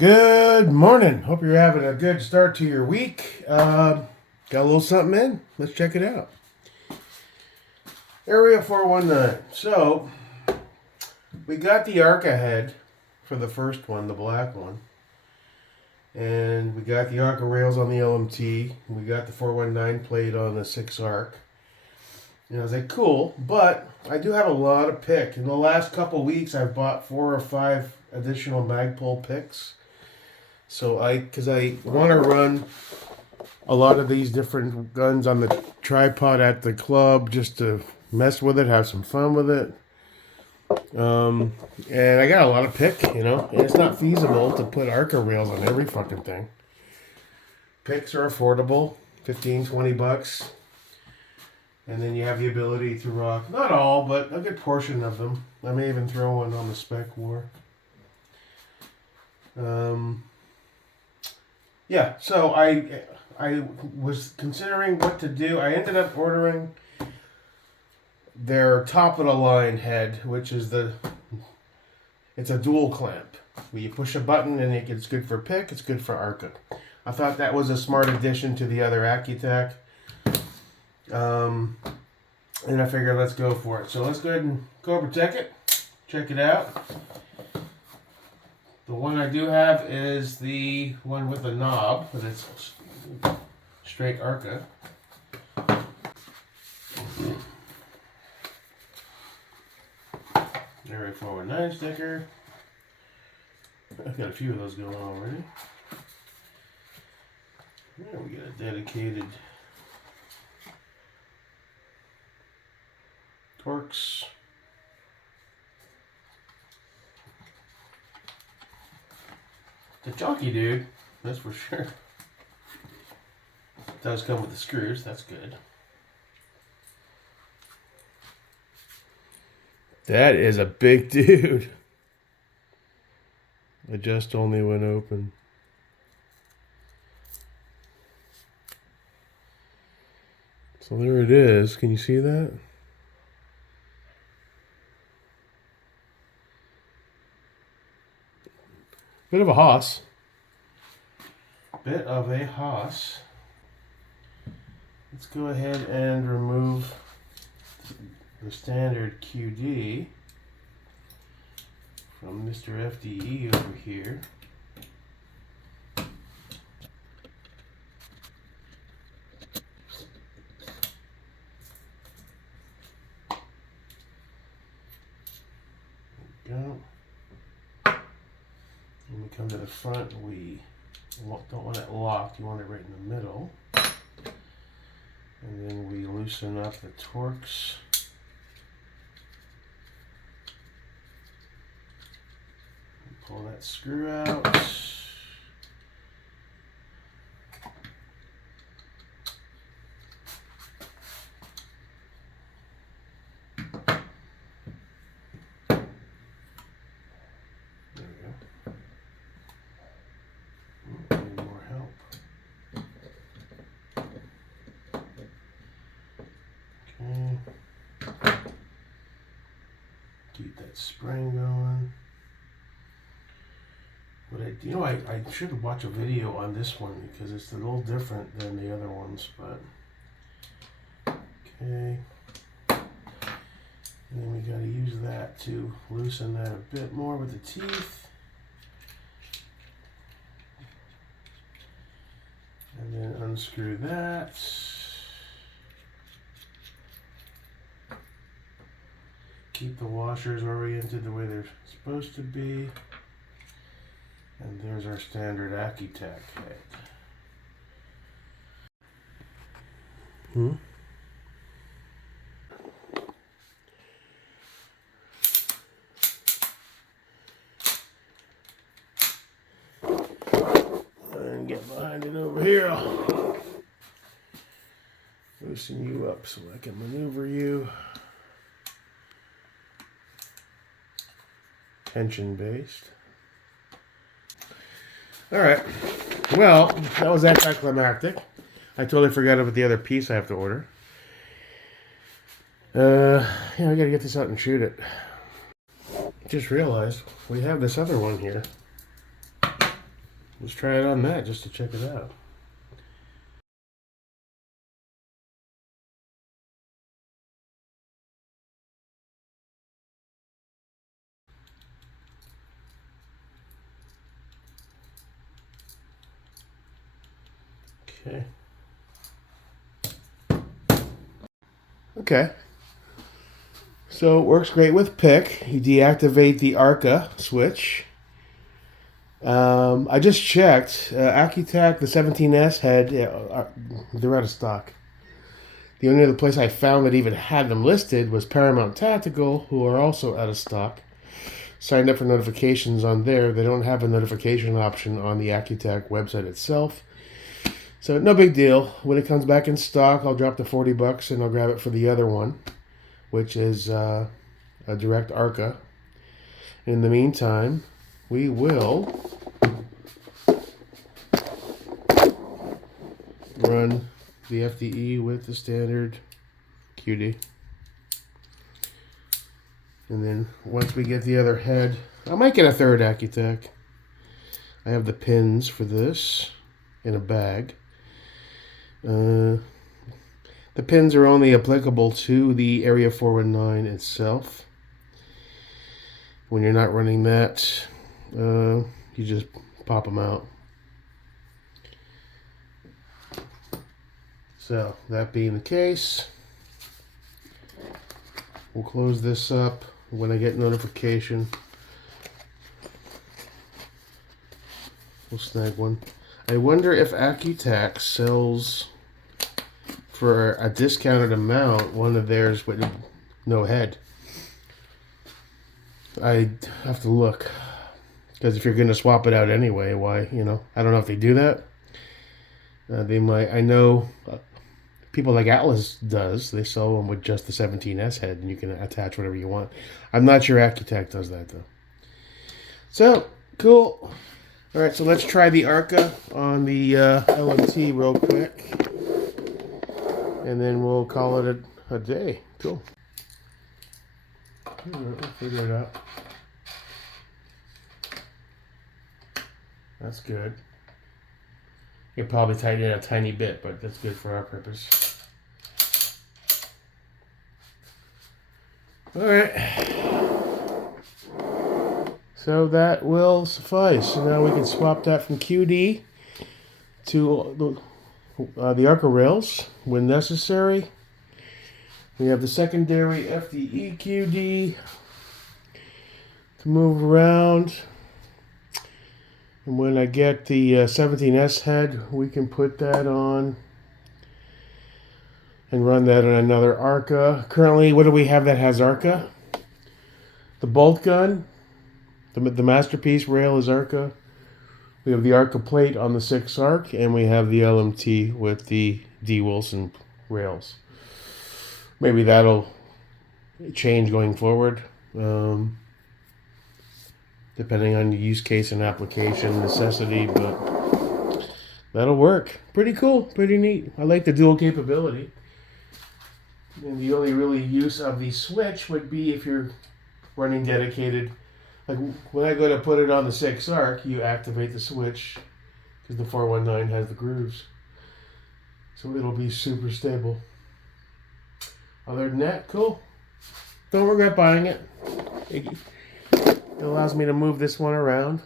Good morning. Hope you're having a good start to your week. Got a little something in. Let's check it out. Area 419. So, we got the Arca head for the first one, the black one. And we got the Arca rails on the LMT. We got the 419 plate on the 6 Arc. And I was like, cool, but I do have a lot of pick. In the last couple weeks, I've bought 4 or 5 additional Magpul picks. So because I want to run a lot of these different guns on the tripod at the club just to mess with it, have some fun with it. And I got a lot of pick, and it's not feasible to put Arca rails on every fucking thing. Picks are affordable, 15, 20 bucks. And then you have the ability to rock, not all, but a good portion of them. I may even throw one on the spec war. Yeah, so I was considering what to do. I ended up ordering their top of the line head, which is it's a dual clamp. Where you push a button and it's good for pick, it's good for Arca. I thought that was a smart addition to the other Accutech. And I figured let's go for it. So let's go ahead and Cobra Tech it. Check it out. The one I do have is the one with the knob, but it's straight Arca. Area 419 sticker. I've got a few of those going on already. There we got a dedicated Torx. The jockey dude, that's for sure. It does come with the screws, that's good. That is a big dude. It just only went open. So there it is. Can you see that? Bit of a hoss. Bit of a hoss. Let's go ahead and remove the standard QD from Mr. FDE over here. There we go. When we come to the front, we don't want it locked, you want it right in the middle. And then we loosen up the Torx. Pull that screw out. Keep that spring going. But I should watch a video on this one because it's a little different than the other ones, but okay. And then we gotta use that to loosen that a bit more with the teeth. And then unscrew that. Keep the washers oriented the way they're supposed to be. And there's our standard Accutech head. And get behind it over here. I'll loosen you up so I can maneuver you. Tension based. Alright. Well, that was anticlimactic. I totally forgot about the other piece I have to order. Yeah, I gotta get this out and shoot it. Just realized we have this other one here. let's try it on that just to check it out. Okay. Okay. So it works great with PIC. You deactivate the Arca switch. I just checked. Accutac, the 17S head, they're out of stock. The only other place I found that even had them listed was Paramount Tactical, who are also out of stock. Signed up for notifications on there. They don't have a notification option on the Accutac website itself. So no big deal. When it comes back in stock, I'll drop the $40 and I'll grab it for the other one, which is a direct Arca. In the meantime, we will run the FDE with the standard QD. And then once we get the other head, I might get a third Accutac. I have the pins for this in a bag. The pins are only applicable to the Area 419 itself. When you're not running that, you just pop them out. So, that being the case, we'll close this up when I get notification. We'll snag one. I wonder if Accutac sells for a discounted amount one of theirs with no head. I have to look, because if you're going to swap it out anyway, why, I don't know if they do that. They might. I know people like Atlas does. They sell them with just the 17S head, and you can attach whatever you want. I'm not sure Accutac does that, though. So, cool. All right, so let's try the Arca on the LMT real quick. And then we'll call it a day. Cool. We'll figure it out. That's good. You could probably tighten it a tiny bit, but that's good for our purpose. Alright. So that will suffice. So now we can swap that from QD to the Arca rails when necessary. We have the secondary FDE QD to move around. And when I get the 17S head, we can put that on and run that on another Arca. Currently, what do we have that has Arca? The bolt gun, the masterpiece rail is Arca. We have the Arca plate on the 6 arc, and we have the LMT with the D. Wilson rails. Maybe that'll change going forward, depending on the use case and application necessity, but that'll work. Pretty cool, pretty neat. I like the dual capability. And the only really use of the switch would be if you're running dedicated. Like when I go to put it on the 6 arc, you activate the switch because the 419 has the grooves. So it'll be super stable. Other than that, cool. Don't regret buying it. It allows me to move this one around.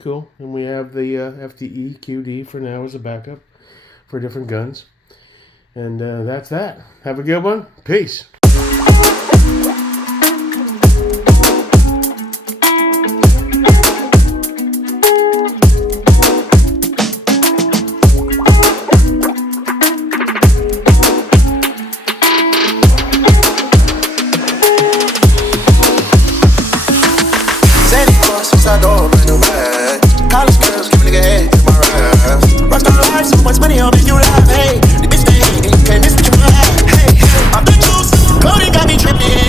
Cool. And we have the FDE QD for now as a backup for different guns. And that's that. Have a good one. Peace. College girls, give a nigga head in my raps. Rockstar life, so much money, I'll make you laugh. Hey, the bitch they hate, and you can't miss what you have. Hey, I'm the juice, clothing got me tripping.